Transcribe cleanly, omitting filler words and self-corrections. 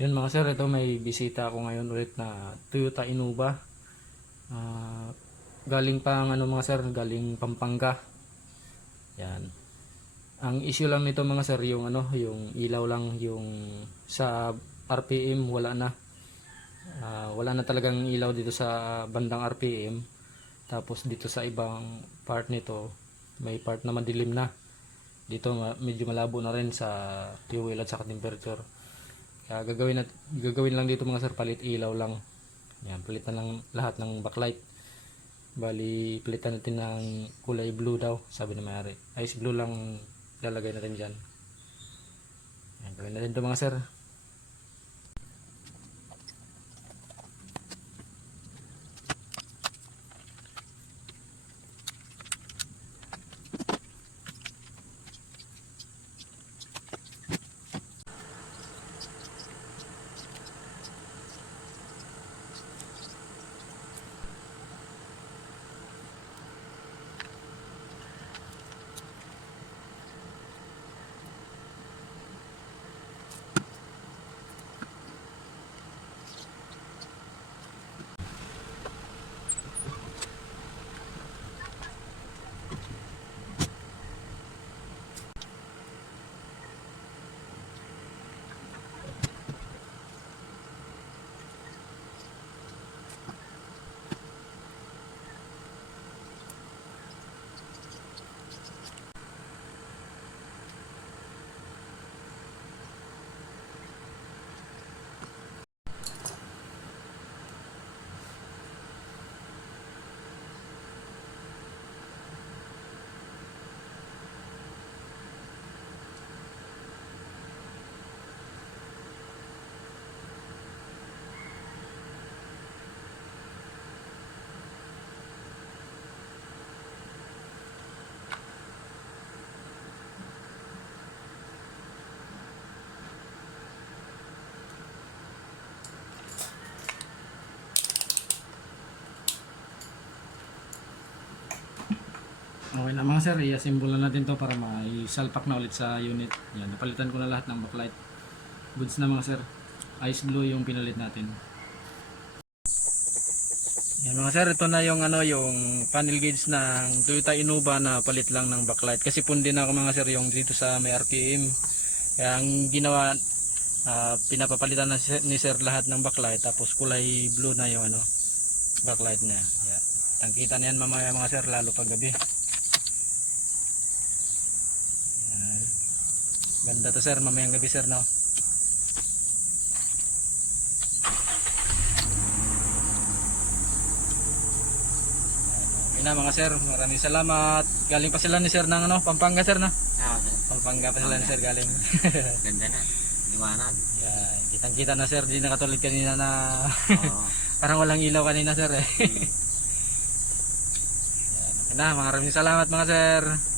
Yun mga sir, ito may bisita ako ngayon ulit na Toyota Innova. Ah, galing pa ang ano mga sir, galing Pampanga. Yan. Ang issue lang nito mga sir, yung ano, yung ilaw lang, yung sa RPM wala na. Wala na talagang ilaw dito sa bandang RPM. Tapos dito sa ibang part nito, may part na madilim na. Dito medyo malabo na rin sa fuel at saka temperature. Kaya gagawin lang dito mga sir, palit ilaw lang. Yan, palitan lang lahat ng backlight. Bali, palitan natin ng kulay blue daw, sabi ni Mary. Ice blue lang lalagay natin dyan. Yan, gawin natin ito mga sir. Okay na mga sir, i-assemble na natin to para maisalpak na ulit sa unit. Yan, napalitan ko na lahat ng backlight. Goods na mga sir. Ice blue yung pinalit natin. Yan mga sir, ito na yung ano, yung panel gauge ng Toyota Innova na palit lang ng backlight. Kasi pundi na ako mga sir yung dito sa may RPM. Kaya ang ginawa, pinapapalitan na ni sir lahat ng backlight. Tapos kulay blue na yung ano, backlight niya. Yan. Tangkita na yan mamaya mga sir, lalo pag gabi. Ganda to sir, mamayang gabi sir, no? Okay na mga sir, maraming salamat. Galing pa sila ni sir ng ano, Pampanga sir, no? Sir. Pampanga pa sila ni sir galing. Ganda na. Liwanag. Yeah, kitang kita na sir, di nakatulad kanina na Oo. parang walang ilaw kanina sir eh. Yan, okay na, maraming salamat mga sir.